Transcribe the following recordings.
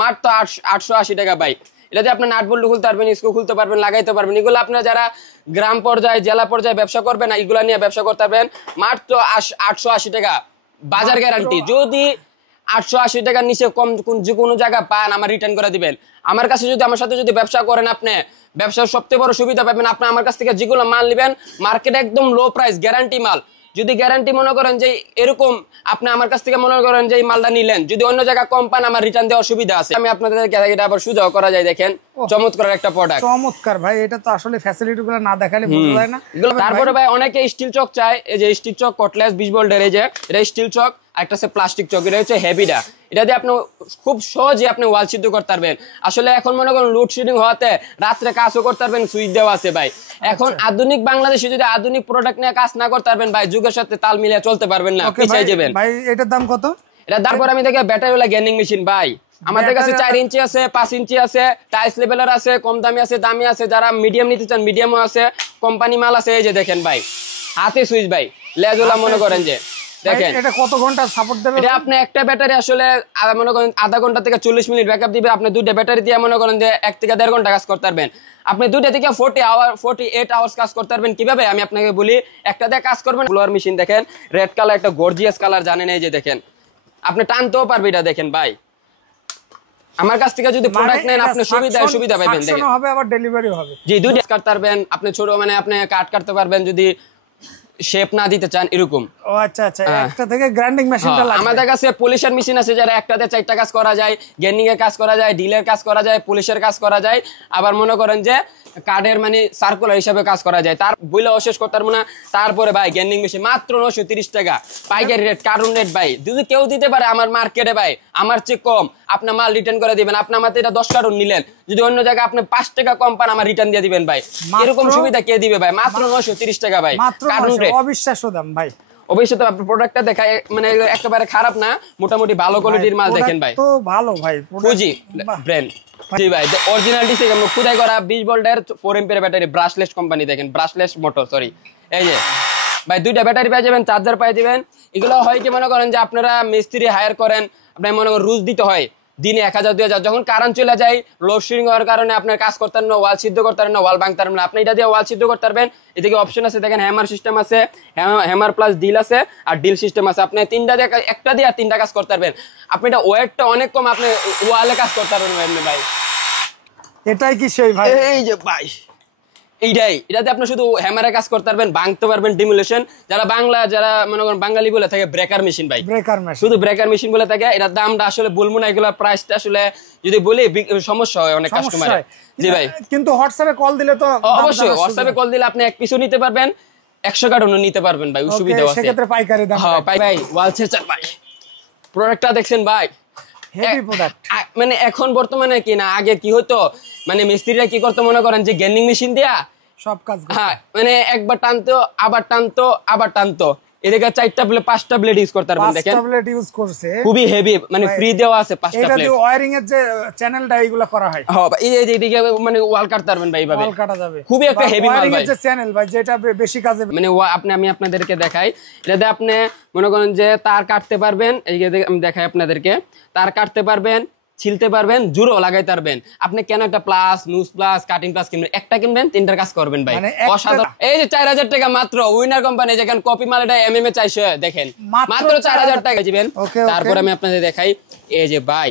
মাত্র 880 টাকা ভাই। এটাতে আপনি নাট বল্টু খুলতে পারবেন, স্ক্রু খুলতে পারবেন, লাগাইতে পারবেন। এগুলো আপনারা যারা গ্রাম পর্যায়ে জেলা পর্যায়ে ব্যবসা করবেন না, এগুলা নিয়ে ব্যবসা করতে পারবেন মাত্র 880 টাকা বাজার গ্যারান্টি। যদি 880 টাকার নিচে কম যে কোনো জায়গা পান, আমার রিটার্ন করে দিবেন। আমার কাছে যদি আমার সাথে যদি ব্যবসা করেন, আপনি ব্যবসার সবচেয়ে বড় সুবিধা পাবেন, আপনি আমার কাছ থেকে যেগুলো মাল নেবেন মার্কেটে একদম লো প্রাইস গ্যারান্টি মাল। যদি গ্যারান্টি মনে করেন যে এরকম, আপনি আমার কাছ থেকে মনে করেন যে এই মালটা নিলেন, যদি অন্য জায়গা কম পান, আমার রিটার্ন দেওয়ার সুবিধা আছে। আমি আপনাদেরকে এটা আবার সুযোগ করা যায়, দেখেন চমৎকার একটা প্রোডাক্ট। চমৎকার ভাই, এটা তো আসলে ফ্যাসিলিটি গুলো না দেখালে বোঝা যায় না। তারপরে ভাই অনেকে স্টিল চক চায়, এই যে স্টিল চক কটলেস 20 ভোল্টের, এই যে এটা স্টিল চক, একটা হচ্ছে প্লাস্টিক চক, এটা হচ্ছে হেভিটা। এটা দিয়ে আপনি খুব সহজে আপনি ওয়াল সিদ্ধ করতে পারবেন। আসলে এখন মনে করেন লোডশেডিং হওয়াতে রাত্রে কাজও করতে পারবেন, সুইচ দেওয়া আছে ভাই। এখন আধুনিক বাংলাদেশে যদি আধুনিক প্রোডাক্ট নিয়ে কাজ না করতে পারবেন ভাই, যুগের সাথে তাল মিলিয়ে চলতে পারবেন না, পিছিয়ে যাবেন ভাই। এটার দাম কত? এটা তারপর আমি দেখে ব্যাটারিওয়ালা গেমিং মেশিন ভাই, আমাদের কাছে 4 ইঞ্চি আছে, 5 ইঞ্চি আছে, টাইলস লেভেলের আছে, কম দামি আছে, দামি আছে। যারা মিডিয়াম নিতে চান মিডিয়ামও আছে, কোম্পানি মাল আছে। এই যে দেখেন ভাই, হাতে সুইচ ভাই, লেজওয়ালা মনে করেন যে দেখেন। এটা কত ঘন্টা সাপোর্ট দেবে? এটা আপনি একটা ব্যাটারি আসলে মনে করেন আধা ঘন্টা থেকে 40 মিনিট ব্যাকআপ দিবে। আপনি দুইটা ব্যাটারি দিয়ে মনে করেন যে 1 থেকে 1.5 ঘন্টা কাজ করতে পারবেন। আপনি দুইটা থেকে 48 আওয়ার্স কাজ করতে পারবেন। কিভাবে আমি আপনাকে বলি, একটা দিয়ে কাজ করবেন। ব্লোয়ার মেশিন দেখেন, রেড কালার, একটা গর্জিয়াস কালার, জানেন এই যে দেখেন, আপনি টানতেও পারবে এটা দেখেন ভাই। আমার কাছ থেকে যদি প্রোডাক্ট নেন, আপনি সুবিধা পাবেন, দেখেন হবে, আবার ডেলিভারি হবে। জি, দুইটা কাটতে পারবেন আপনি, ছোট মানে আপনি কাট কাটতে পারবেন যদি শেপ না দিতে চান এরকম। ও আচ্ছা আচ্ছা, একটা থেকে গ্রাইন্ডিং মেশিনটা লাগবে। আমাদের কাছে পলিশের মেশিন আছে, যারা একটাতে 4টা কাজ করা যায়, গেনিং এর কাজ করা যায়, ডিলের কাজ করা যায়, পলিশের কাজ করা যায়, আবার মনে করেন যে কার্ডের মানে সার্কুলার হিসাবে কাজ করা যায়। তার বইলে অশেষ করতে পারবো না। তারপরে ভাই গেনিং মেশিন মাত্র 930 টাকা পাইকারি রেট, কার্টুন রেট ভাই। যদি কেউ দিতে পারে আমার মার্কেটে ভাই, আমার চেয়ে কম, আপনার মাল রিটার্ন করে দিবেন। আপনি আমার এটা 10 কার্টুন নিলেন, যদি অন্য জায়গায় আপনি 5 টাকা কম পান, আমার রিটার্ন দিয়ে দিবেন ভাই। এরকম সুবিধা কে দিবে ভাই? মাত্র 930 টাকা ভাই, কার্টুন রেট। অবিশ্বাস্য দাম ভাই। অবশ্যই তো আপনি প্রোডাক্টটা দেখায় মানে একেবারে খারাপ না, মোটামুটি ভালো কোয়ালিটির মাল। দেখেন ভাই, তো ভালো ভাই, ফুজি ব্র্যান্ড। জি ভাই, অরিজিনাল ডিসি খুদাই করা 20 ভোল্টের 4 এম্পিয়ার ব্যাটারি, ব্রাশলেস কোম্পানি, দেখেন ব্রাশলেস মোটর, সরি। এই যে ভাই, দুইটা ব্যাটারি পেয়ে যাবেন, চার্জার পেয়ে যাবেন। এগুলো হয় কি মনে করেন যে আপনারা মিস্ত্রি হায়ার করেন, আপনার মনে করেন রুজ দিতে হয় দিনে 1000 2000, যখন কারেন্ট চলে যায়, লোডশেডিং হওয়ার কারণে আপনার কাজ করতে পারেন না, ওয়াল সিদ্ধ করতে পারেন না, ওয়াল ভাঙতে পারেন না, আপনি এটা দিয়ে ওয়াল সিদ্ধ করতে পারবেন। এদিকে অপশন আছে দেখেন, হ্যামার সিস্টেম আছে, হ্যামার প্লাস ডিল আছে, আর ডিল সিস্টেম আছে। আপনি তিনটা দিয়ে, একটা দিয়ে 3টা কাজ করতে পারবেন। আপনি এটা ওয়েটটা অনেক কম, আপনি ওয়ালে কাজ করতে পারবেন এমনি ভাই। এটাই কি সেই ভাই? এই যে ভাই, এইটাই, এটাতে আপনি শুধু হ্যামারে কাজ করতে পারবেন, ভাঙতে পারবেন, ডিমোলিশন। যারা মনে করেন বাঙালি বলে থাকে ব্রেকার মেশিন ভাই, ব্রেকার মেশিন, শুধু ব্রেকার মেশিন বলে থাকে। এটার দামটা আসলে বলবো না, এগুলা প্রাইসটা আসলে যদি বলি সমস্যা হয় অনেক কাস্টমার। জি ভাই, কিন্তু হোয়াটসঅ্যাপে কল দিলে তো অবশ্যই, হোয়াটসঅ্যাপে কল দিলে আপনি এক পিসও নিতে পারবেন, 100 কার্টনও নিতে পারবেন ভাই, সুবিধা আছে। সেক্ষেত্রে পাইকারি দাম। হ্যাঁ ভাই, ওয়াল সেচার ভাই, প্রোডাক্টটা দেখছেন ভাই, হেভি প্রোডাক্ট। মানে এখন বর্তমানে কি না, আগে কি হতো মানে মিস্ত্রিরা কি করতো মনে করেন যে গেনিং মেশিন দিয়া সব কাজ, হ্যাঁ মানে একবার টানতো, আবার টানতো, আবার টানতো। এদিকে 4টা ব্লেড 5টা ব্লেড ইউজ করতে পারবেন। দেখেন 5টা ব্লেড ইউজ করছে, খুবই হেভি, মানে ফ্রি দেওয়া আছে 5টা ব্লেড। এটা দিয়ে ওয়্যারিং এর যে চ্যানেলটা এইগুলা করা হয়। হ্যাঁ ভাই, এই যে এদিকে মানে ওয়াল কাটতে পারবেন ভাই, এইভাবে ওয়াল কাটা যাবে। খুবই একটা হেভি মাল ভাই, যে চ্যানেল ভাই, যেটা বেশি কাজে মানে আমি আপনাদেরকে দেখাই। এটাতে আপনি মনে করেন যে তার কাটতে পারবেন, এই যে আমি দেখাই আপনাদেরকে, তার কাটতে পারবেন, ছিলতে পারবেন, জুড়ো লাগাইতে পারবেন। আপনি কেন একটা প্লাস, নুজ প্লাস, কাটিং প্লাস কিনবেন, একটা কিনবেন 3টার কাজ করবেন ভাই, অসাধারণ। এই যে 4000 টাকা মাত্র, উইনার কোম্পানি, যেখানে কপি মাল, এটা এমএমএ 400, দেখেন মাত্র 4000 টাকা দিবেন। তারপর আমি আপনাদের দেখাই, এই যে ভাই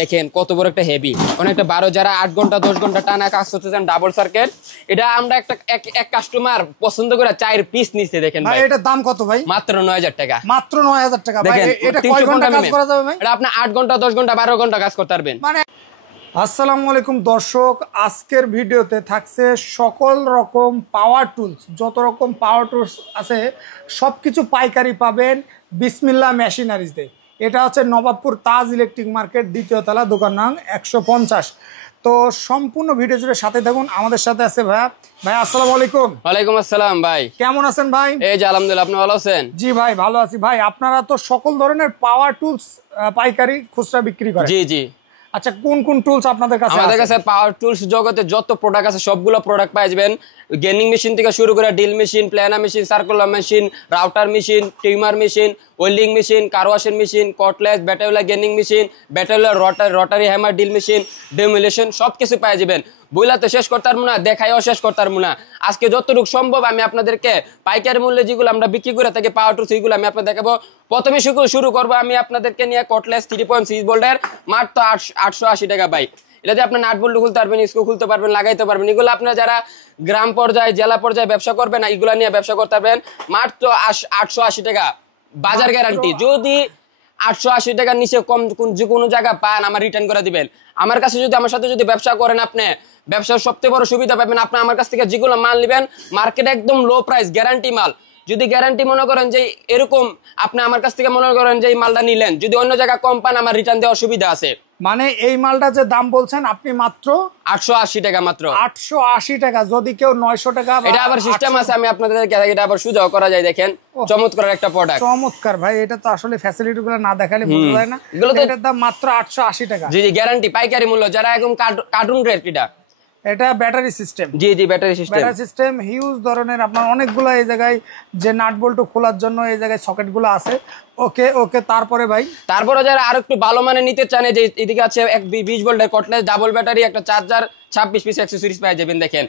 দেখেন কত বড় একটা হেভি, অনেকটা 12 যারা 8 ঘন্টা 10 ঘন্টা টানা কাজ করতে চান, ডাবল সার্কিট। এটা আমরা এক কাস্টমার পছন্দ করে 4 পিস নিছে। দেখেন ভাই, এটার দাম কত ভাই? মাত্র 9000 টাকা, মাত্র 9000 টাকা ভাই। এটা কয় ঘন্টা কাজ করা যাবে ভাই? এটা আপনি 8 ঘন্টা 10 ঘন্টা 12 ঘন্টা কাজ করতে পারবেন। মানে আসসালামু আলাইকুম দর্শক, আজকের ভিডিওতে থাকছে সকল রকম পাওয়ার টুলস, যত রকম পাওয়ার টুলস আছে সবকিছু পাইকারি পাবেন বিসমিল্লাহ মেশিনারিজে। এটা হচ্ছে নবাবপুর তাজ ইলেকট্রিক মার্কেট, 2য় তলা, দোকান নং 150। তো সম্পূর্ণ ভিডিও জুড়ে সাথে থাকুন। আমাদের সাথে আছে ভাই। ভাই আসসালামু আলাইকুম। ওয়ালাইকুম আসসালাম ভাই, কেমন আছেন ভাই? এই যে আলহামদুলিল্লাহ, আপনি ভালো আছেন? জি ভাই ভালো আছি ভাই। আপনারা তো সকল ধরনের পাওয়ার টুলস পাইকারি খুচরা বিক্রি করেন? জি জি। আচ্ছা, কোন কোন টুলস আপনাদের কাছে আমাদের আছে? কাছে পাওয়ার টুলস জগতে যত প্রোডাক্ট আছে সবগুলো প্রোডাক্ট পাওয়া যাবেন। গেমিং মেশিন থেকে শুরু করে drill machine, planner machine, circular machine, router machine, টিউমার মেশিন, ওয়েল্ডিং মেশিন, কারওয়াশের মেশিন, কটলেস, ব্যাটারিওয়ালা গেমিং মেশিন, ব্যাটারিওয়ালা rotary hammer drill machine, demolition সবকিছু পাওয়া যাবেন। বইলা তো শেষ করতে পারবো না, দেখাইও শেষ করতে পারবো না। আজকে যতটুকু সম্ভব আমি আপনাদেরকে পাইকারি মূল্যে যেগুলো আমরা বিক্রি করে থাকি পাওয়ার টুলস, সেইগুলো আমি আপনাদের দেখাবো। প্রথমে শুরু করবো আমি আপনাদেরকে নিয়ে কটলেস 3.6 ভোল্টের মাত্র 880 টাকা বাইক। এটাতে আপনার নাট বল্টু খুলতে পারবেন, স্ক্রু খুলতে পারবেন, লাগাইতে পারবেন। এগুলো আপনারা যারা গ্রাম পর্যায়ে জেলা পর্যায়ে ব্যবসা করবেন না, এগুলো নিয়ে ব্যবসা করতে পারবেন মাত্র 880 টাকা বাজার গ্যারান্টি। যদি 880 টাকার নিচে কম যে কোনো জায়গা পান আমার রিটার্ন করে দিবেন। আমার কাছে যদি আমার সাথে যদি ব্যবসা করেন, আপনি ব্যবসার সবচেয়ে বড় সুবিধা পাবেন, আপনি আমার কাছ থেকে যেগুলো মাল নেবেন মার্কেটে একদম লো প্রাইস গ্যারান্টি মাল। যদি গ্যারান্টি মনে করেন যে এরকম, আপনি আমার কাছ থেকে মনে করেন যে এই মালটা নিলেন, যদি অন্য জায়গায় কম পান আমার রিটার্ন দেওয়ার সুবিধা আছে। মানে এই মালটা যে দাম বলছেন আপনি মাত্র 880 টাকা মাত্র 880 টাকা। যদি কেউ 900 টাকা, এটা আবার সিস্টেম আছে, আমি আপনাদেরকে এটা আবার সুযোগ করা যায়। দেখেন চমৎকার একটা প্রোডাক্ট, চমৎকার ভাই। এটা তো আসলে ফ্যাসিলিটি গুলো না দেখালে বোঝা যায় না। এটার দাম মাত্র 880 টাকা। জি জি, গ্যারান্টি পাইকারি মূল্য, যারা একদম কার্টুন রেট। এটা ব্যাটারি সিস্টেম। জি জি, ব্যাটারি সিস্টেম হিউজ ধরনের। আপনার অনেকগুলো এই জায়গায় যে নাট বল্টু খোলার জন্য এই জায়গায় সকেটগুলো আছে। ওকে ওকে, তারপরে ভাই, তারপরে যারা আরো একটু ভালো মানে নিতে চান, যে এদিকে আছে 20 ভোল্টের কটলেস ডাবল ব্যাটারি, একটা চার্জার, 26 পিস অ্যাকসেসরিজ পাই যাবেন। দেখেন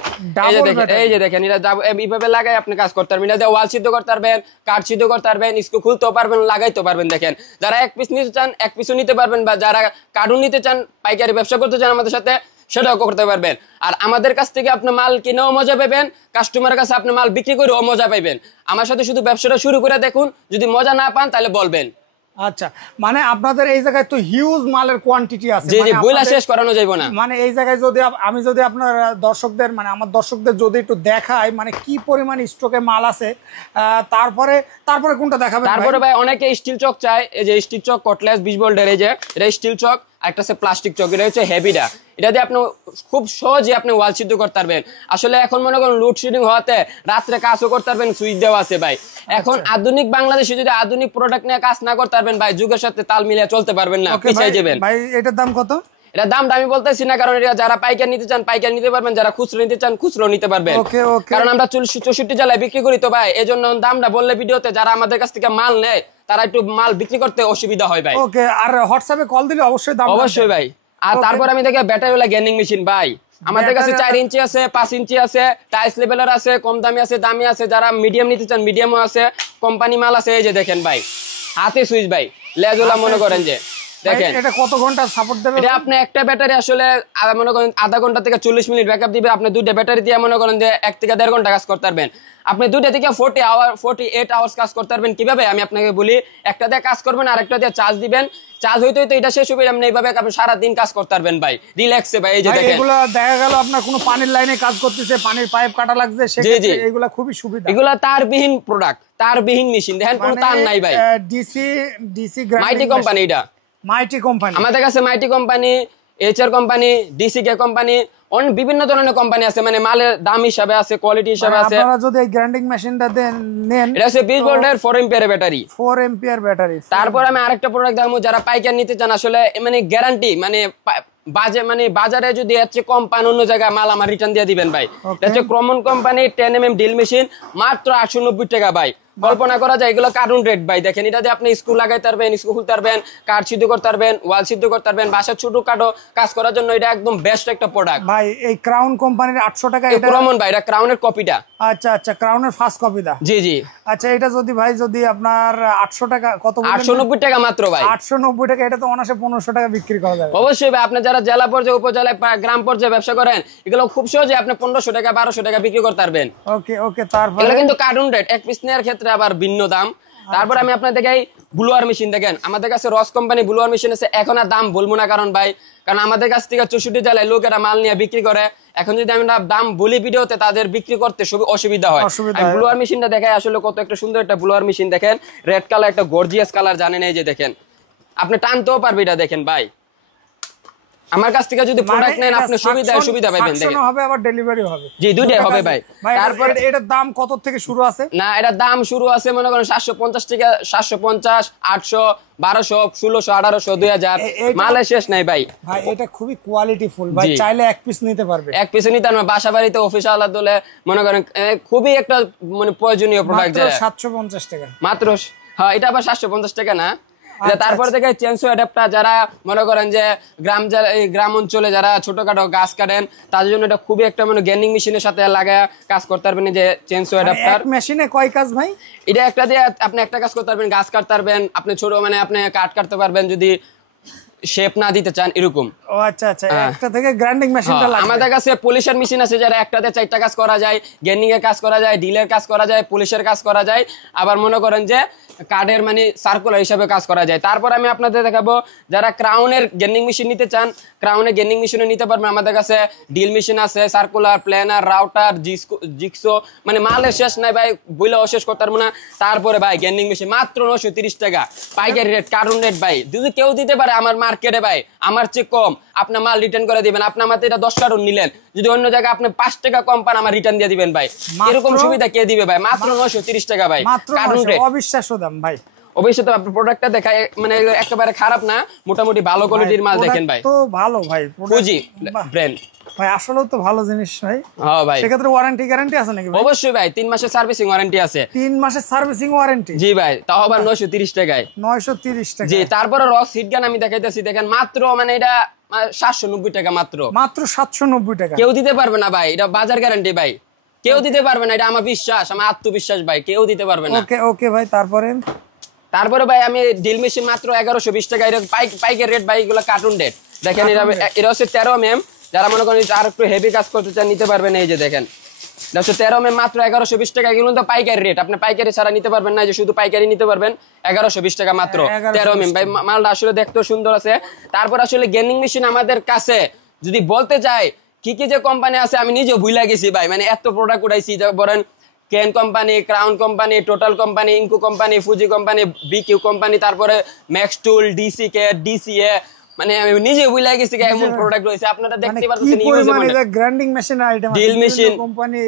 এই যে দেখেন, এটা এইভাবে লাগাই আপনি কাজ করতে পারবেন। এটা ওয়াল সিদ্ধ করতে পারবেন, কাঠ সিদ্ধ করতে পারবেন, স্ক্রু খুলতেও পারবেন, লাগাইতে পারবেন। দেখেন যারা এক পিস নিতে চান এক পিসও নিতে পারবেন, বা যারা কার্টুন নিতে চান, পাইকারি ব্যবসা করতে চান আমাদের সাথে, সেটাও করতে পারবেন। আর আমাদের কাছ থেকে আপনি মাল কিনেও মজা পাবেন, কাস্টমারের কাছে আপনি মাল বিক্রি করেও মজা পাবেন। আমার সাথে শুধু ব্যবসাটা শুরু করে দেখুন, যদি মজা না পান তাহলে বলবেন। আচ্ছা, মানে আপনাদের এই জায়গায় তো হিউজ মালের কোয়ান্টিটি আছে। জি জি, বইলা শেষ করানো যাবে না। মানে এই জায়গায় যদি আমি যদি আপনার দর্শকদের, মানে আমার দর্শকদের যদি একটু দেখাই মানে কি পরিমাণ স্টকে মাল আছে, তারপরে কোনটা দেখাবেন? তারপরে ভাই অনেকে স্টিল চক চায়। এই যে স্টিল চক কটলেস 20 ভোল্টের, এই যে এটা স্টিল চক, একটা আছে প্লাস্টিক চক, এটা হচ্ছে হেভিটা। এটা দিয়ে আপনি খুব সহজে আপনি ওয়াল সিদ্ধ করতে পারবেন। আসলে এখন মনে করেন লোডশেডিং হওয়াতে রাত্রে কাজও করতে পারবেন, সুইচ দেওয়া আছে ভাই। এখন আধুনিক বাংলাদেশে যদি আধুনিক প্রোডাক্ট নিয়ে কাজ না করতে পারবেন ভাই, যুগের সাথে তাল মিলিয়ে চলতে পারবেন না, পিছিয়ে যাবেন ভাই। এটার দাম কত? এটা দামটা আমি বলতেছি না, কারণ এটা যারা পাইকারি নিতে চান পাইকারি নিতে পারবেন, যারা খুচরো নিতে চান খুচরো নিতে পারবেন। কারণ আমরা 64 জেলায় বিক্রি করি তো ভাই, এজন্য দামটা বললে ভিডিওতে যারা আমাদের কাছ থেকে মাল নেয় তারা একটু মাল বিক্রি করতে অসুবিধা হয় ভাই। ওকে, আর হোয়াটসঅ্যাপে কল দিলে অবশ্যই দাম, অবশ্যই ভাই। আর তারপর আমি দেখি ব্যাটারিওয়ালা গেমিং মেশিন ভাই, আমাদের কাছে 4 ইঞ্চি আছে, 5 ইঞ্চি আছে, টাইলস লেভেলের আছে, কম দামি আছে, দামি আছে। যারা মিডিয়াম নিতে চান মিডিয়ামও আছে, কোম্পানি মাল আছে। এই যে দেখেন ভাই, হাতে সুইচ ভাই, লেজওয়ালা মনে করেন যে দেখেন। এটা কত ঘন্টা সাপোর্ট দেবে? এটা আপনি একটা ব্যাটারি আসলে মনে করেন আধা ঘন্টা থেকে 40 মিনিট ব্যাকআপ দিবে। আপনি দুইটা ব্যাটারি দিয়ে মনে করেন যে 1 থেকে 1.5 ঘন্টা কাজ করতে পারবেন। আপনি দুইটা থেকে 48 আওয়ার্স কাজ করতে পারবেন। কিভাবে আমি আপনাকে বলি, একটা দিয়ে কাজ করবেন আর একটা দিয়ে চার্জ দিবেন, চার্জ হইতে হইতে এটা শেষ হবে। আপনি এইভাবে আপনি সারা দিন কাজ করতে পারবেন ভাই, রিল্যাক্সে ভাই। এই যে দেখেন, এগুলা দেখা গেল আপনার কোনো পানির লাইনে কাজ করতেছে, পানির পাইপ কাটা লাগছে, সেক্ষেত্রে এগুলা খুবই সুবিধা। এগুলা তারবিহীন প্রোডাক্ট, তারবিহীন মেশিন। দেখেন কোনো তার নাই ভাই। ডিসি মাইটি কোম্পানি, এটা মাইটি কোম্পানি। আমাদের কাছে মাইটি কোম্পানি, এইচআর কোম্পানি, ডিসিকে কোম্পানি, বিভিন্ন ধরনের কোম্পানি আছে। মানে মালের দাম হিসাবে আছে, কোয়ালিটি হিসাবে আছে। আপনারা যদি এই গ্রাইন্ডিং মেশিনটা নেন, এটা হচ্ছে 20 ভোল্টের 4 এম্পিয়ার ব্যাটারি। 4 ampere battery. তারপর আমি আরেকটা প্রোডাক্ট দেখাবো, যারা পাইকারি নিতে চান আসলে মানে গ্যারান্টি, মানে বাজারে যদি এর চেয়ে কম পান অন্য জায়গায় মাল আমার রিটার্ন দিয়ে দিবেন ভাই। এটা হচ্ছে ক্রমন কোম্পানি 10mm ড্রিল মেশিন, মাত্র 890 টাকা ভাই। কল্পনা করা যায় এগুলো কার্টুন রেট ভাই। দেখেন এটা দিয়ে আপনি স্ক্রু লাগাইতে পারবেন, স্ক্রু খুলতে পারবেন, কাঠ সিদ্ধ করতে পারবেন, ওয়াল সিদ্ধ করতে পারবেন, বাসার ছোটখাটো কাজ করার জন্য এটা একদম বেস্ট একটা প্রোডাক্ট ভাই। এই ক্রাউন কোম্পানির 800 টাকা, এটা ক্রমন ভাই, এটা ক্রাউনের কপিটা। আচ্ছা আচ্ছা, ক্রাউনের ফার্স্ট কপিটা। জি জি। আচ্ছা, এটা যদি আপনার 800 টাকা, কত? 890 টাকা মাত্র ভাই। 890 টাকা। এটা তো অনাসে 1500 টাকা বিক্রি করা যাবে। অবশ্যই ভাই, আপনি যারা জেলা পর্যায়ে উপজেলায় গ্রাম পর্যায়ে ব্যবসা করেন, এগুলো খুব সহজে আপনি 1500 টাকা 1200 টাকা বিক্রি করতে পারবেন। ওকে ওকে, তারপর এগুলো কিন্তু কার্টুন রেট, এক পিস নেওয়ার ক্ষেত্রে আবার ভিন্ন দাম। তারপর আমি আপনাদের দেখাই ব্লুয়ার মেশিন। দেখেন আমাদের কাছে রস কোম্পানি ব্লুয়ার মেশিন আছে। এখন আর দাম বলবো না, কারণ আমাদের কাছ থেকে 64 জেলায় লোকেরা মাল নিয়ে বিক্রি করে। এখন যদি আমি দাম বলি ভিডিওতে, তাদের বিক্রি করতে অসুবিধা হয়। ব্লুয়ার মেশিনটা দেখাই আসলে কত একটা সুন্দর একটা ব্লুয়ার মেশিন। দেখেন রেড কালার, একটা গর্জিয়াস কালার, জানেন। এই যে দেখেন, আপনি টানতেও পারবে এটা। দেখেন ভাই, আমার কাছ থেকে যদি প্রোডাক্ট নেন আপনি সুবিধা পাবেন দেখেন হবে আবার ডেলিভারি হবে জি দুইটাই হবে ভাই তারপর এটার দাম কত থেকে শুরু আছে না এটার দাম শুরু আছে মনে করেন 750 টাকা 750 800 1200 1600 1800 2000 মালে শেষ নাই ভাই ভাই এটা খুবই কোয়ালিটি ফুল ভাই চাইলে এক পিস নিতে পারবে এক পিস নিতে না বাসা বাড়িতে অফিস আলাদা দলে মনে করেন খুবই একটা মানে প্রয়োজনীয় প্রোডাক্ট মাত্র 750 টাকা মাত্র হ্যাঁ এটা আবার 750 টাকা না তারপর থেকে চেনসো অ্যাডাপ্টার যারা মনে করেন যে গ্রাম অঞ্চলে যারা ছোটখাটো গাছ কাটেন তাদের জন্য এটা খুবই একটা মানে গেনিং মেশিনের সাথে লাগায় কাজ করতে পারবেন যে চেনসো অ্যাডাপ্টার এক মেশিনে কয় কাজ ভাই এটা একটা দিয়ে আপনি একটা কাজ করতে পারবেন গাছ কাটতে পারবেন আপনি ছোট মানে আপনি কাট কাটতে পারবেন যদি শেপ না দিতে চান এরকম ও আচ্ছা আচ্ছা একটা থেকে গ্রাইন্ডিং মেশিনটা লাগবে আমাদের কাছে পলিশের মেশিন আছে যারা একটাতে 4টা কাজ করা যায় গেনিং এর কাজ করা যায় ডিলের কাজ করা যায় পলিশের কাজ করা যায় আবার মনে করেন যে কার্ডের মানে সার্কুলার হিসাবে কাজ করা যায় তারপর আমি আপনাদের দেখাবো যারা ক্রাউনের গেনিং মেশিন নিতে চান ক্রাউনের গেনিং মেশিনও নিতে পারবেন আমাদের কাছে ডিল মেশিন আছে সার্কুলার প্ল্যানার রাউটার জিক্সো মানে মালের শেষ নাই ভাই বইলে শেষ করতে পারবো না তারপরে ভাই গেনিং মেশিন মাত্র 930 টাকা পাইকারি রেট কার্টুন রেট ভাই যদি কেউ দিতে পারে আমার মার্কেটে ভাই আমার চেয়ে কম আপনার মাল রিটার্ন করে দিবেন আপনি আমাদের এটা 10 কার্টুন নিলেন যদি অন্য জায়গায় আপনি 5 টাকা কম পান আমার রিটার্ন দিয়ে দিবেন ভাই এরকম সুবিধা কে দিবে ভাই মাত্র 930 টাকা ভাই কার্টুন রেট অবিশ্বাস্য দাম ভাই অবশ্যই তো আপনি প্রোডাক্টটা দেখায় মানে একেবারে খারাপ না মোটামুটি ভালো কোয়ালিটির মাল দেখেন ভাই তো ভালো ভাই ফুজি ব্র্যান্ড ভাই আসলেও তো ভালো জিনিস ভাই হ্যাঁ ভাই সেক্ষেত্রে ওয়ারেন্টি গ্যারান্টি আছে নাকি অবশ্যই ভাই 3 মাসের সার্ভিসিং ওয়ারেন্টি আছে 3 মাসের সার্ভিসিং ওয়ারেন্টি জি ভাই তাও আবার 930 টাকায় 930 টাকা জি তারপরে রস হিট গান আমি দেখাইতেছি দেখেন মাত্র মানে এটা 790 টাকা মাত্র 790 টাকা কেউ দিতে পারবে না ভাই এটা বাজার গ্যারান্টি ভাই কেউ দিতে পারবে না এটা আমার বিশ্বাস আমার আত্মবিশ্বাস ভাই কেউ দিতে পারবে না ওকে ওকে ভাই তারপরে ভাই আমি ডিল মেশিন মাত্র 1120 টাকা এটা পাইকের রেট ভাই এগুলো কার্টুন রেট দেখেন এটা হচ্ছে 13 mm যারা মনে করেন আর একটু হেভি কাজ করতে চান নিতে পারবেন এই যে দেখেন এটা হচ্ছে 13 mm মাত্র 1120 টাকা এগুলো তো পাইকারি রেট আপনি পাইকারি ছাড়া নিতে পারবেন না যে শুধু পাইকারি নিতে পারবেন 1120 টাকা মাত্র 13 mm ভাই মালটা আসলে দেখতেও সুন্দর আছে তারপর আসলে গেমিং মেশিন আমাদের কাছে যদি বলতে চাই কি কি যে কোম্পানি আছে আমি নিজেও ভুলে গেছি ভাই মানে এত প্রোডাক্ট উঠাইছি বলেন কেন company Crown company Total company Ingco company Fuji company BQ company তারপরে Max tool DC K DCA মানে আমি নিজে ভুলে গেছি যে এমন প্রোডাক্ট রয়েছে আপনারা দেখতে পাচ্ছেন ইউজে মানে grinding machine item deal machine company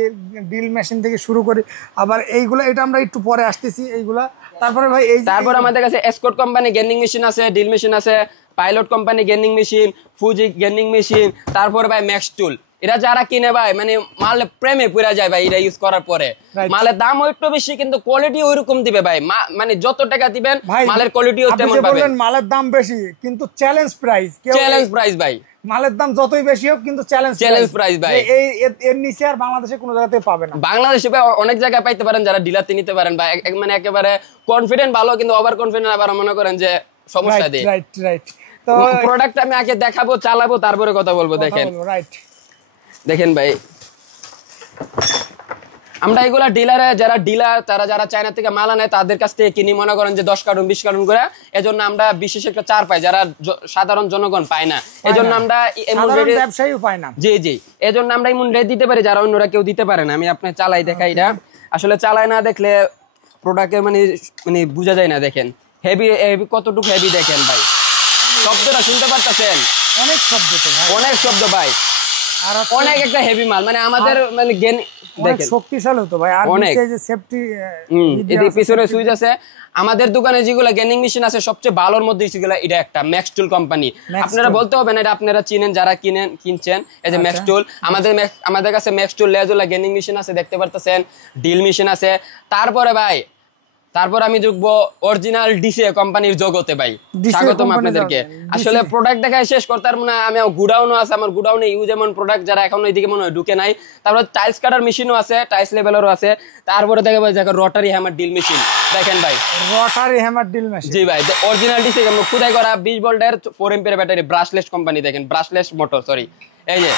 deal machine থেকে শুরু করে আবার এইগুলা এটা আমরা একটু পরে আসতেছি এইগুলা তারপরে ভাই এই তারপর আমাদের কাছে এসকর্ট কোম্পানি গেমিং মেশিন আছে ডিল মেশিন আছে pilot company gaming machine Fuji gaming machine তারপরে ভাই ম্যাক্স টুল এরা যারা কিনে ভাই মানে মাল প্রেমে পড়ে যায় ভাই এটা ইউজ করার পরে মালের দাম একটু বেশি কিন্তু কোয়ালিটি ওইরকম দিবে ভাই মানে যত টাকা দিবেন মালের কোয়ালিটিও তেমন পাবেন বললেন মালের দাম বেশি কিন্তু চ্যালেঞ্জ প্রাইস ভাই মালের দাম যতই বেশি হোক কিন্তু চ্যালেঞ্জ প্রাইস ভাই এই এর নিচে আর বাংলাদেশে কোনো জায়গাতে পাবে না বাংলাদেশে ভাই অনেক জায়গায় পাইতে পারেন যারা ডিলারতে নিতে পারেন ভাই মানে একেবারে কনফিডেন্ট ভালো কিন্তু ওভার কনফিডেন্ট আবার মনে করেন যে সমস্যা দেয় রাইট তো প্রোডাক্ট আমি আগে দেখাবো চালাবো তারপরে কথা বলবো দেখেন রাইট দেখেন ভাই আমরা এগুলা ডিলারে যারা ডিলার তারা যারা চায়না থেকে মাল আনে তাদের কাছ থেকে কিনি মনে করেন যে 10 কার্টুন 20 কার্টুন করে এজন্য আমরা বিশেষ একটা চার পাই যারা সাধারণ জনগণ পায় না এজন্য আমরা এমন রেট ব্যবসায়ীও পায় না জি এজন্য আমরা এমন রেট দিতে পারি যারা অন্যরা কেউ দিতে পারে না আমি আপনাকে চালাই দেখাই এটা আসলে চালাই না দেখলে প্রোডাক্টের মানে বোঝা যায় না দেখেন হেভি কতটুকু হেভি দেখেন ভাই শব্দটা শুনতে পারতেছেন অনেক শব্দ তো ভাই অনেক শব্দ ভাই আর অনেক একটা হেভি মাল মানে আমাদের মানে দেখেন শক্তিশালী তো ভাই আর নিচে যে সেফটি এদিকে পিছনে সুইচ আছে আমাদের দোকানে যেগুলো গেমিং মেশিন আছে সবচেয়ে ভালোর মধ্যে যেগুলো এটা একটা ম্যাক্স টুল কোম্পানি আপনারা বলতে হবে না এটা আপনারা চিনেন যারা কিনছেন এই যে ম্যাক্স টুল আমাদের কাছে ম্যাক্স টুল লেজুলা গেমিং মেশিন আছে দেখতে পারতেছেন ডিল মেশিন আছে তারপর আমি যুগবো অরিজিনাল ডিসিএ কোম্পানির জগতে ভাই স্বাগতম আপনাদেরকে আসলে প্রোডাক্ট দেখায় শেষ করতে পারবো না আমি গুডাউনও আছে আমার গুডাউনে ইউজ এমন প্রোডাক্ট যারা এখন ওইদিকে মনে হয় ঢুকে নাই তারপর টাইলস কাটার মেশিনও আছে টাইলস লেভেলেরও আছে তারপরে দেখে ভাই দেখো রটারি হ্যামার ডিল মেশিন দেখেন ভাই রটারি হ্যামার ডিল মেশিন জি ভাই অরিজিনাল ডিসিএ খুদাই করা 20 ভোল্টের 4 এম্পিয়ার ব্যাটারি ব্রাশলেস কোম্পানি দেখেন ব্রাশলেস মোটর সরি এই যে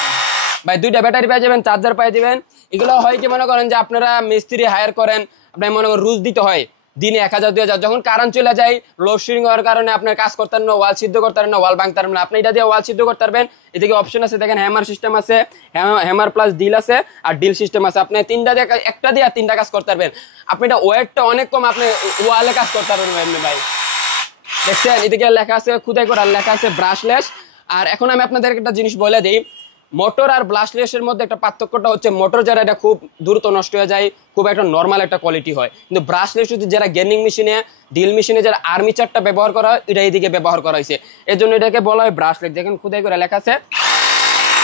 ভাই দুইটা ব্যাটারি পেয়ে যাবেন চার্জার পেয়ে যাবেন এগুলো হয় কি মনে করেন যে আপনারা মিস্ত্রি হায়ার করেন আপনার মনে করেন রুজ দিতে হয় দিনে 1000 2000 যখন কারেন্ট চলে যায় লোডশেডিং হওয়ার কারণে আপনার কাজ করতে পারেন না ওয়াল সিদ্ধ করতে পারেন না ওয়াল ভাঙতে পারেন না আপনি এটা দিয়ে ওয়াল সিদ্ধ করতে পারবেন এদিকে অপশন আছে দেখেন হ্যামার সিস্টেম আছে হ্যামার প্লাস ডিল আছে আর ডিল সিস্টেম আছে আপনি তিনটা দিয়ে একটা দিয়ে তিনটা কাজ করতে পারবেন আপনি এটা ওয়েটটা অনেক কম আপনি ওয়ালে কাজ করতে পারবেন এমনি ভাই দেখছেন এদিকে লেখা আছে খুদাই করা লেখা আছে ব্রাশলেস আর এখন আমি আপনাদের একটা জিনিস বলে দিই, মোটর আর ব্রাশলেসের মধ্যে একটা পার্থক্যটা হচ্ছে, মোটর যারা এটা খুব দ্রুত নষ্ট হয়ে যায়, খুব একটা নর্মাল একটা কোয়ালিটি হয়, কিন্তু ব্রাশলেস যদি যারা গেনিং মেশিনে, ডিল মেশিনে যারা আর্মিচারটা ব্যবহার করা হয়, এটা এইদিকে ব্যবহার করা হয়েছে, এর জন্য এটাকে বলা হয় ব্রাশলেস। দেখেন খোদাই করে লেখা আছে।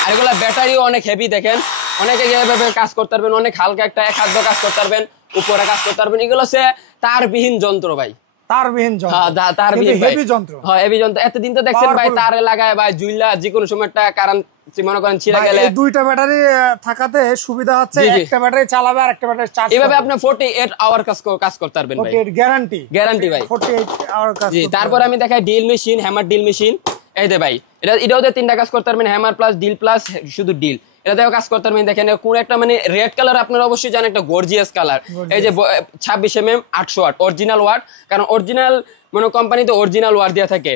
আর এগুলো ব্যাটারিও অনেক হেভি, দেখেন অনেকে এভাবে কাজ করতে পারবেন, অনেক হালকা একটা এক হাত কাজ করতে পারবেন, উপরে কাজ করতে পারবেন। এগুলো হচ্ছে তারবিহীন যন্ত্র ভাই, তারবিহীন যন্ত্র। হ্যাঁ তারবিহীন ভাই, হেভি যন্ত্র। হ্যাঁ হেভি যন্ত্র। এতদিন তো দেখছেন ভাই তারে লাগায় ভাই জুইলা যে কোনো সময় একটা কারেন্ট মনে করেন ছিঁড়ে গেলে, এই দুইটা ব্যাটারি থাকাতে সুবিধা হচ্ছে, একটা ব্যাটারি চালাবে আর একটা ব্যাটারি চার্জ। এইভাবে আপনি 48 আওয়ার কাজ করতে পারবেন ভাই, গ্যারান্টি ভাই 48 আওয়ার কাজ। জি, তারপর আমি দেখাই deal machine, hammer deal machine. এই দে ভাই, এটাও 3টা কাজ করতে পারবেন, হ্যামার প্লাস ডিল প্লাস শুধু ডিল, এটাতেও কাজ করতে পারবেন। দেখেন কোন একটা মানে রেড কালার আপনারা অবশ্যই জানেন, একটা গর্জিয়াস কালার। এই যে 26 mm 800 ওয়াট অরিজিনাল ওয়াট, কারণ অরিজিনাল মানে কোম্পানিতে অরিজিনাল ওয়াট দেওয়া থাকে।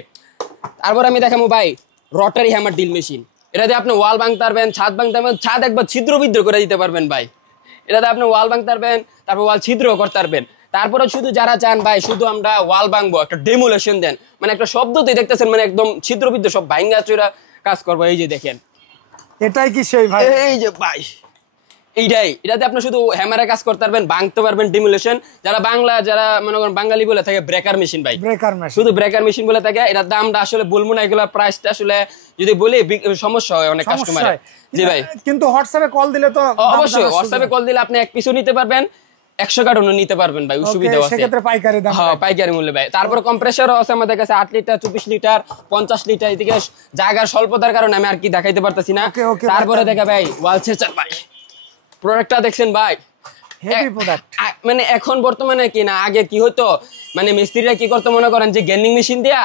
তারপর আমি দেখাবো ভাই রটারি হ্যামার ডিল মেশিন, এটাতে আপনি ওয়াল ভাঙতে পারবেন, ছাদ ভাঙতে পারবেন, ছাদ একবার ছিদ্র করে দিতে পারবেন ভাই। এটাতে আপনি ওয়াল ভাঙতে পারবেন, তারপর ওয়াল ছিদ্র করতে পারবেন। তারপরে শুধু যারা চান ভাই শুধু আমরা ওয়াল ভাঙবো, একটা ডেমোলেশন দেন, মানে একটা শব্দতেই দেখতেছেন মানে একদম ছিদ্রবিদ্র সব ভাঙা চোরা কাজ করবো। এই যে দেখেন, এটাই কি সেই ভাই? এই যে ভাই এইটাই, এটাতে আপনি শুধু হ্যামারে কাজ করতে পারবেন, ভাঙতে পারবেন ডেমোলেশন। যারা মনে করেন বাঙালি বলে থাকে ব্রেকার মেশিন ভাই, ব্রেকার মেশিন, শুধু ব্রেকার মেশিন বলে থাকে। এটার দামটা আসলে বলবো না, এগুলা প্রাইসটা আসলে যদি বলি সমস্যা হয় অনেক কাস্টমারের। জি ভাই, কিন্তু হোয়াটসঅ্যাপে কল দিলে তো অবশ্যই হোয়াটসঅ্যাপে কল দিলে আপনি এক পিসও নিতে পারবেন, 100 কার্টনও নিতে পারবেন ভাই, সুবিধা আছে সেক্ষেত্রে পাইকারি দাম। হ্যাঁ পাইকারি মূল্যে ভাই। তারপর কম্প্রেসরও আছে আমাদের কাছে 8 লিটার, 24 লিটার, 50 লিটার। এদিকে জায়গার স্বল্পতার কারণে আমি আর কি দেখাইতে পারতাছি না। তারপরে দেখা ভাই ওয়াল সেচার ভাই, প্রোডাক্টটা দেখছেন ভাই, হেভি প্রোডাক্ট। মানে এখন বর্তমানে কি না, আগে কি হতো মানে মিস্ত্রিরা কি করতো মনে করেন যে গ্যানিং মেশিন দিয়া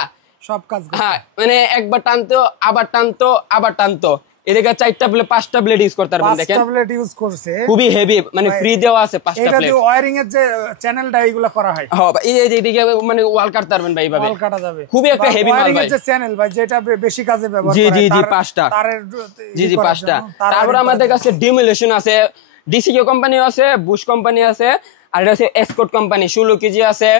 সব কাজ, হ্যাঁ মানে একবার টানতো আবার টানতো আবার টানতো, এদিকে 4টা ব্লেড 5টা ব্লেড ইউজ করতে পারবেন। দেখেন 5টা ব্লেড ইউজ করছে, খুবই হেভি, মানে ফ্রি দেওয়া আছে 5টা ব্লেড। এটা ওয়্যারিং এর যে চ্যানেলটা এইগুলা করা হয়, হ্যাঁ এই যে এদিকে মানে ওয়াল কাটতে পারবেন ভাই, এইভাবে ওয়াল কাটা যাবে। খুবই একটা হেভি মাল ভাই, যে চ্যানেল ভাই যেটা বেশি কাজে ব্যবহার জি করা জি হয়, জি 5টা, তারের জি জি 5টা। তারপর আমাদের কাছে ডিমোলেশন আছে, ডিসিকিউ কোম্পানি আছে, বুশ কোম্পানি আছে, আর এটা আছে এসকোট কোম্পানি। 16 কেজি আছে,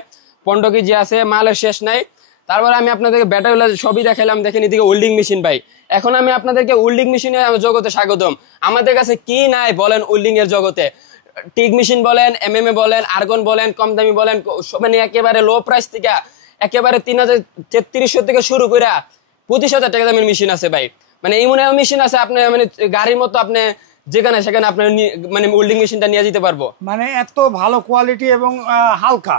15 কেজি আছে, মালের শেষ নাই। তারপর আমি আপনাদেরকে ব্যাটারি সবই দেখাইলাম। দেখেন এদিকে ওল্ডিং মেশিন ভাই, এখন আমি আপনাদেরকে ওল্ডিং মেশিনের জগতে স্বাগতম। আমাদের কাছে কি নাই বলেন ওল্ডিং এর জগতে, টিক মেশিন বলেন, এমএমএ বলেন, আর্গন বলেন, কম দামি বলেন, মানে একেবারে লো প্রাইস থেকে একেবারে 3300 থেকে শুরু করে 25,000 টাকা দামের মেশিন আছে ভাই। মানে এমন মেশিন আছে আপনি মানে গাড়ির মতো আপনি যেখানে সেখানে আপনার মানে ওল্ডিং মেশিনটা নিয়ে যেতে পারবো। মানে এত ভালো কোয়ালিটি এবং হালকা,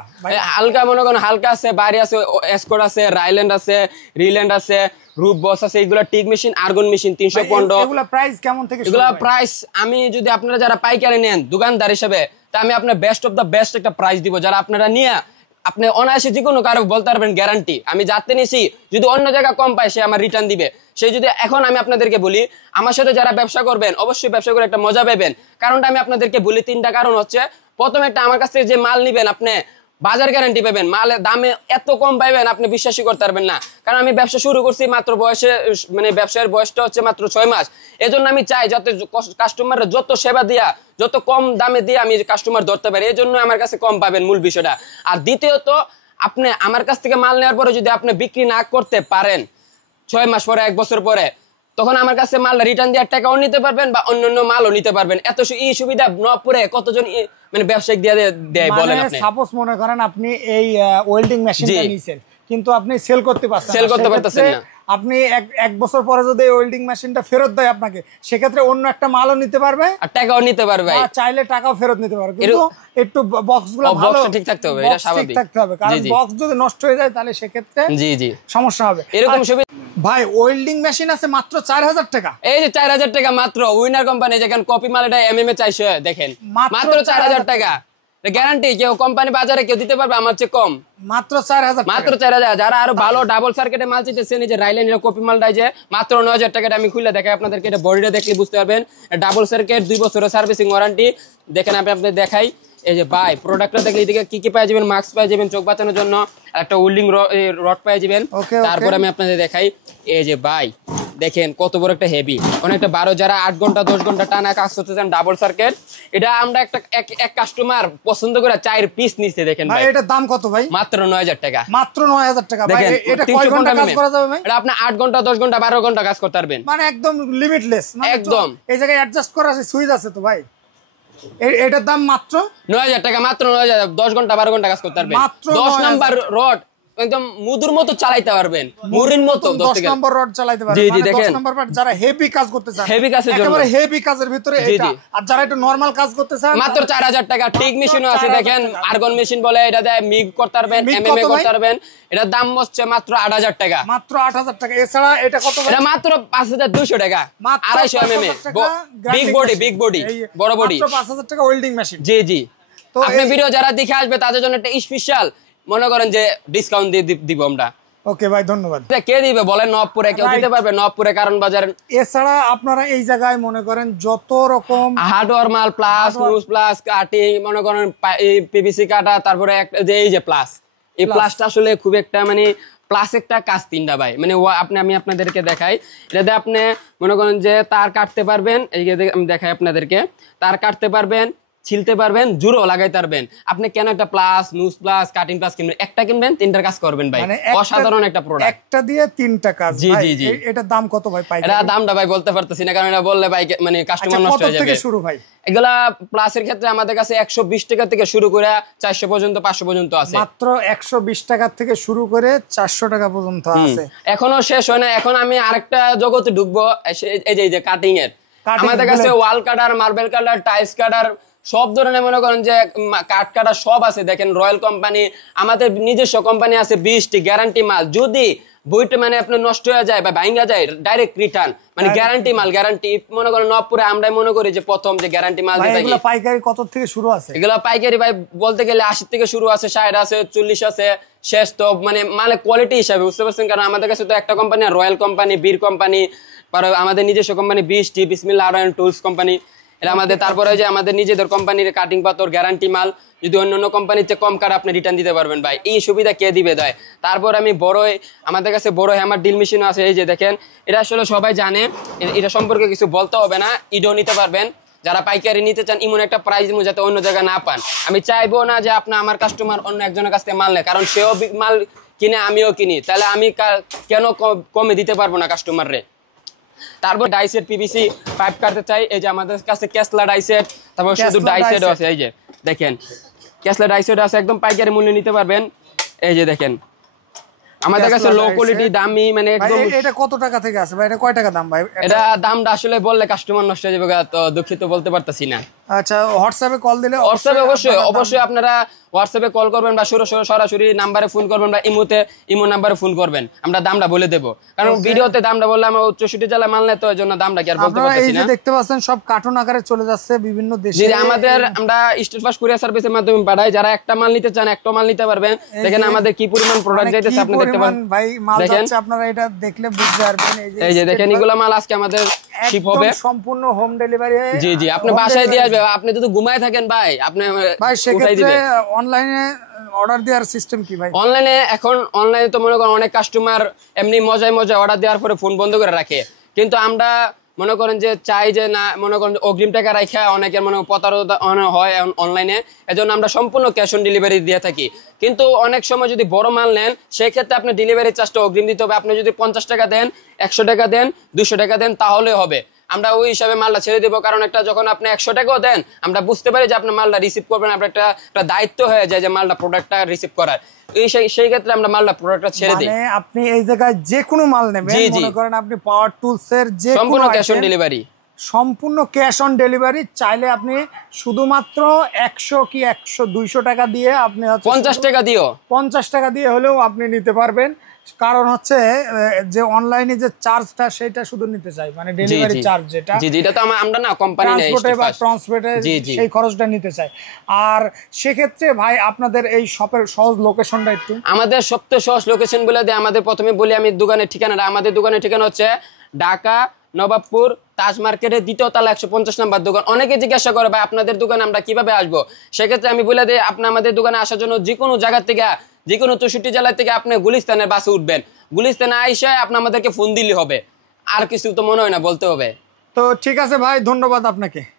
হালকা মনে করেন হালকা আছে, বাইরে আছে, এসকোট আছে, রাইল্যান্ড আছে, রিল্যান্ড আছে, রুপ বস আছে। এগুলা টিক মেশিন, আর্গন মেশিন 315। এগুলা প্রাইস কেমন থেকে শুরু? এগুলা প্রাইস আমি যদি আপনারা যারা পাইকারি নেন দোকানদার হিসেবে, তা আমি আপনার বেস্ট অফ দা বেস্ট একটা প্রাইস দিব। যারা আপনারা নিয়ে আপনি অনায়াসে যে কোনো কারো বলতে পারবেন গ্যারান্টি, আমি যাতে নিছি যদি অন্য জায়গা কম পায় সে আমার রিটার্ন দিবে। সেই যদি এখন আমি আপনাদেরকে বলি আমার সাথে যারা ব্যবসা করবেন অবশ্যই ব্যবসা করে একটা মজা পাবেন। কারণটা আমি আপনাদেরকে বলি, 3টা কারণ হচ্ছে, প্রথম একটা আমার কাছ থেকে যে মাল নিবেন আপনি বাজার গ্যারান্টি পাবেন, মালের দামে এত কম পাইবেন আপনি বিশ্বাসই করতে পারবেন না। কারণ আমি ব্যবসা শুরু করছি মাত্র বয়সে, মানে ব্যবসার বয়সটা হচ্ছে মাত্র 6 মাস। এজন্য আমি চাই যাতে কাস্টমারের যত সেবা দিয়া যত কম দামে দিয়ে আমি কাস্টমার ধরতে পারি, এই জন্য আমার কাছে কম পাবেন মূল বিষয়টা। আর দ্বিতীয়ত আপনি আমার কাছ থেকে মাল নেওয়ার পরে যদি আপনি বিক্রি না করতে পারেন 6 মাস পরে 1 বছর পরে, তখন আমার কাছে মাল রিটার্ন দেওয়ার টাকাও নিতে পারবেন বা অন্যান্য মালও নিতে পারবেন। এত সুবিধা নপুরে কতজন মানে ব্যবসায়িক দিয়ে দেয় বলেন আপনি। সাপোজ মনে করেন আপনি এই ওয়েল্ডিং মেশিনটা নিছেন কিন্তু আপনি সেল করতে পারতেছেন না, আপনি এক বছর পরে যদি ওয়েল্ডিং মেশিনটা ফেরত দেয় আপনাকে, সেক্ষেত্রে অন্য একটা মালও নিতে পারবে আর টাকাও নিতে পারবে, চাইলে টাকাও ফেরত নিতে পারবে। কিন্তু একটু বক্সগুলো ভালো ঠিক থাকতে হবে, এটা স্বাভাবিক থাকতে হবে, কারণ বক্স যদি নষ্ট হয়ে যায় তাহলে সেক্ষেত্রে জি জি সমস্যা হবে। এরকম সুবিধা ভাই ওয়েল্ডিং মেশিন আছে মাত্র 4000 টাকা। এই যে 4000 টাকা মাত্র, উইনার কোম্পানি যেখানে কপি মাল এটা এমএমএ চাইছে, দেখেন মাত্র 4000 টাকা গ্যারান্টি। কেউ কোম্পানি বাজারে কেউ দিতে পারবে আমার চেয়ে কম, মাত্র 4000, মাত্র 4000। যারা আরো ভালো ডাবল সার্কিটে মাল চাইতেছেন, এই যে রাইল্যান্ড এর কপি মালটাই যে মাত্র 9000 টাকাটা আমি খুলে দেখাই আপনাদেরকে। এটা বডিটা দেখলে বুঝতে পারবেন, ডাবল সার্কিট 2 বছরের সার্ভিসিং ওয়ারেন্টি। দেখেন আমি আপনাদের দেখাই, এই যে ভাই প্রোডাক্টটা দেখলে এদিকে কি কি পেয়ে যাবেন, মাস্ক পেয়ে যাবেন চোখ বাঁচানোর জন্য, আর একটা ওয়েল্ডিং রড পেয়ে যাবেন। তারপর আমি আপনাদের দেখাই, এই যে ভাই দেখেন কত বড় একটা হেভি, অনেকটা 12 যারা 8 ঘন্টা 10 ঘন্টা টানা কাজ করতেছেন ডাবল সার্কিট, এটা আমরা এক কাস্টমার পছন্দ করে 4 পিস নিচ্ছে। দেখেন ভাই এটার দাম কত ভাই? মাত্র 9000 টাকা। মাত্র 9000 টাকা ভাই। এটা কয় ঘন্টা কাজ করা যাবে ভাই? এটা আপনি 8 ঘন্টা 10 ঘন্টা 12 ঘন্টা কাজ করতে পারবেন, মানে একদম লিমিটলেস। একদম এই জায়গায় অ্যাডজাস্ট করা আছে, সুইচ আছে তো ভাই। এটার দাম মাত্র 9000 টাকা, মাত্র 9000, 10 ঘন্টা 12 ঘন্টা কাজ করতে পারবেন। 10 নাম্বার রড একদম মুদুর মতো চালাইতে পারবেন, মুরির মতো 10 নম্বর রড চালাইতে পারবেন। জি জি মানে দেখেন 10 নম্বর রড যারা হেভি কাজ করতে চান, হেভি কাজের জন্য, একেবারে হেভি কাজের ভিতরে এটা। আর যারা একটু নরমাল কাজ করতে চান মাত্র 4000 টাকা। টিক মেশিনও আছে দেখেন, আর্গন মেশিন বলে, এটা দিয়ে মিগ করতে পারবেন, এমএমএ করতে পারবেন। এটার দাম হচ্ছে মাত্র 8000 টাকা। মাত্র 8000 টাকা। এছাড়া এটা কত ভাই? এটা মাত্র 5200 টাকা, 250 এমএমএ বিগ বডি বড় বডি, মাত্র 5000 টাকা ওয়েল্ডিং মেশিন। জি জি। তো আপনি ভিডিও যারা দেখে আসবে তাদের জন্য একটা স্পেশাল মনে করেন যে ডিসকাউন্ট দিয়ে দিব আমরা। ওকে ভাই, ধন্যবাদ। কে দিবে বলেন? নবপুরে কেউ দিতে পারবে? নবপুরে কারণ বাজার। এছাড়া আপনারা এই জায়গায় মনে করেন যত রকম হার্ডওয়্যার মাল, প্লাস লুজ প্লাস কাটিং, মনে করেন পিভিসি কাটা, তারপরে এই যে প্লাস, এই প্লাসটা আসলে খুব একটা মানে প্লাস একটা কাজ 3টা ভাই, মানে আমি আপনাদেরকে দেখাই। এটাতে আপনি মনে করেন যে তার কাটতে পারবেন, এই যে আমি দেখাই আপনাদেরকে, তার কাটতে পারবেন, ছিলতে পারবেন, জুড়ো লাগাইতে পারবেন। আপনি কেন একটা প্লাস নুজ প্লাস কাটিং প্লাস কিনবেন? একটা কিনবেন 3টার কাজ করবেন ভাই, অসাধারণ একটা প্রোডাক্ট। একটা দিয়ে 3টা কাজ। জি জি জি। এটার দাম কত ভাই? এটা দামটা ভাই বলতে পারতেছি না, কারণ এটা বললে ভাই মানে কাস্টমার নষ্ট হয়ে যাবে। কত থেকে শুরু ভাই এগুলা? প্লাসের ক্ষেত্রে আমাদের কাছে 120 টাকা থেকে শুরু করে 400 পর্যন্ত 500 পর্যন্ত আছে। মাত্র 120 টাকা থেকে শুরু করে 400 টাকা পর্যন্ত আছে। এখনো শেষ হয় না, এখন আমি আরেকটা জগতে ঢুকবো, এই যে কাটিং এর। আমাদের কাছে ওয়াল কাটার, মার্বেল কাটার, টাইলস কাটার, সব ধরনের মনে করেন যে কাঠ কাটা সব আছে। দেখেন রয়্যাল কোম্পানি, আমাদের নিজস্ব কোম্পানি আছে, 20টি গ্যারান্টি মাল। যদি বইটা মানে আপনার নষ্ট হয়ে যায় বা ভাঙা যায়, ডাইরেক্ট রিটার্ন, মানে গ্যারান্টি মাল, গ্যারান্টি। মনে করেন নবপুরে আমরাই মনে করি যে প্রথম যে গ্যারান্টি মাল দিতে। এগুলো পাইকারি কত থেকে শুরু আছে? এগুলো পাইকারি ভাই বলতে গেলে 80 থেকে শুরু আছে, 60 আছে, 40 আছে, শেষ তো মানে কোয়ালিটি হিসাবে, বুঝতে পারছেন? কারণ আমাদের কাছে তো একটা কোম্পানি, রয়্যাল কোম্পানি, বীর কোম্পানি, আমাদের নিজস্ব কোম্পানি 20টি, বিসমিল্লাহ আর টুলস কোম্পানি, এটা আমাদের। তারপরে যে আমাদের নিজেদের কোম্পানির কাটিং পাথর গ্যারান্টি মাল, যদি অন্য কোম্পানিতে কম কাট আপনি রিটার্ন দিতে পারবেন ভাই। এই সুবিধা কে দিবে দেয়? তারপর আমি আমাদের কাছে বড় হ্যামার ড্রিল মেশিনও আছে, এই যে দেখেন। এটা আসলে সবাই জানে, এটা সম্পর্কে কিছু বলতে হবে না, ইডও নিতে পারবেন। যারা পাইকারি নিতে চান এমন একটা প্রাইস যাতে অন্য জায়গায় না পান। আমি চাইবো না যে আমার কাস্টমার অন্য একজনের কাছ থেকে মাল নেয়, কারণ সেও মাল কিনে আমিও কিনি, তাহলে আমি কেন কমে দিতে পারবো না কাস্টমাররে? তারপর ডাইসেট পিভিসি পাইপ কাটতে চাই, এই যে আমাদের কাছে ক্যাসলা ডাইসেট, তারপর শুধু ডাইসেটও আছে, এই যে দেখেন ক্যাসলা ডাইসেট আছে, একদম পাইকারি মূল্যে নিতে পারবেন। এই যে দেখেন আমাদের কাছে লো কোয়ালিটি, দামি, মানে একদম। এটা কত টাকা থেকে আছে ভাই? এটা কয় টাকা দাম ভাই? এটা দামটা আসলে বললে কাস্টমার নষ্ট হয়ে যাবে, তো দুঃখিত বলতে পারতাছি না। আচ্ছা, হোয়াটসঅ্যাপে কল দিলে? হোয়াটসঅ্যাপে অবশ্যই আপনারা হোয়াটসঅ্যাপে কল করবেন বা সরাসরি নাম্বারে ফোন করবেন বা ইমো নাম্বারে ফোন করবেন, আমরা দামটা বলে দেব। কারণ ভিডিওতে দামটা বললে আমরা 64 জেলা মাল নেই, তো এই জন্য দামটা কি আর বলতে পারতেছি না। এই যে দেখতে পাচ্ছেন সব কার্টুন আকারে চলে যাচ্ছে বিভিন্ন দেশে। জি, আমরা স্টেট ফাস্ট কুরিয়ার সার্ভিসের মাধ্যমে পাঠাই। যারা একটা মাল নিতে চান একটা মাল নিতে পারবেন। দেখেন আমাদের কি পরিমাণ প্রোডাক্ট যাইতেছে, আপনি দেখতে পারেন ভাই, মাল যাচ্ছে, আপনারা এটা দেখলে বুঝতে পারবেন। এই যে দেখেন এগুলা মাল আজকে আমাদের শিপ হবে, সম্পূর্ণ হোম ডেলিভারি। জি জি, আপনি বাসায় দিয়ে আসবে। আপনি যদি ঘুমায় থাকেন ভাই, আপনি উঠাই দিবেন। অনলাইনে অর্ডার দেওয়ার সিস্টেম কি ভাই? অনলাইনে তো মনে করেন অনেক কাস্টমার এমনি মজায় অর্ডার দেওয়ার পরে ফোন বন্ধ করে রাখে, কিন্তু আমরা মনে করেন যে চাই যে না, মনে করেন অগ্রিম টাকা রাখা অনেকের মনে প্রতারণা হয় অনলাইনে, এজন্য আমরা সম্পূর্ণ ক্যাশ অন ডেলিভারি দিয়ে থাকি। কিন্তু অনেক সময় যদি বড় মাল নেন, সেই ক্ষেত্রে আপনি ডেলিভারি চার্জটা অগ্রিম দিতে হবে। আপনি যদি 50 টাকা দেন, 100 টাকা দেন, 200 টাকা দেন, তাহলে হবে। আমরা ওই হিসাবে মালটা ছেড়ে দেবো, কারণ একটা যখন আপনি 100 টাকাও দেন, আমরা বুঝতে পারি যে আপনার মালটা রিসিভ করবেন, আপনার একটা দায়িত্ব হয়ে যায় যে মালটা প্রোডাক্টটা রিসিভ করার। সেই ক্ষেত্রে আমরা মালটা প্রোডাক্টটা ছেড়ে দিই। মানে আপনি এই জায়গায় যে কোনো মাল নেবেন, মনে করেন আপনি পাওয়ার টুলস এর যে সম্পূর্ণ ক্যাশ অন ডেলিভারি, সম্পূর্ণ ক্যাশ অন ডেলিভারি। চাইলে আপনি শুধুমাত্র 100 কি 200 টাকা দিয়ে আপনি 50 টাকা দিও, 50 টাকা দিয়ে হলেও আপনি নিতে পারবেন। কারণ হচ্ছে যে অনলাইনে যে চার্জটা সেটা শুধু নিতে চাই, মানে ডেলিভারি চার্জ যেটা, জি জি, এটা তো আমরা না কোম্পানি নেই, ট্রান্সপোর্টে সেই খরচটা নিতে চাই। আর সেক্ষেত্রে ভাই আপনাদের এই শপের সহজ লোকেশনটা একটু? আমাদের সবচেয়ে সহজ লোকেশন বলে দেয়, আমাদের প্রথমে বলি আমি দোকানের ঠিকানাটা। আমাদের দোকানের ঠিকানা হচ্ছে ঢাকা নবাবপুর তাজ মার্কেটের 2য় তলা 150 নম্বর দোকান। অনেকে জিজ্ঞাসা করে ভাই আপনাদের দোকানে আমরা কিভাবে আসবো? সেক্ষেত্রে আমি বলে দিই, আপনি আমাদের দোকানে আসার জন্য যে কোনো জায়গা থেকে, যে কোনো 64 জেলা থেকে আপনি গুলিস্তানের বাসে উঠবেন। গুলিস্তানে আইসা আপনি আমাদেরকে ফোন দিলে হবে। আর কিছু তো মনে হয় না বলতে হবে। তো ঠিক আছে ভাই, ধন্যবাদ আপনাকে।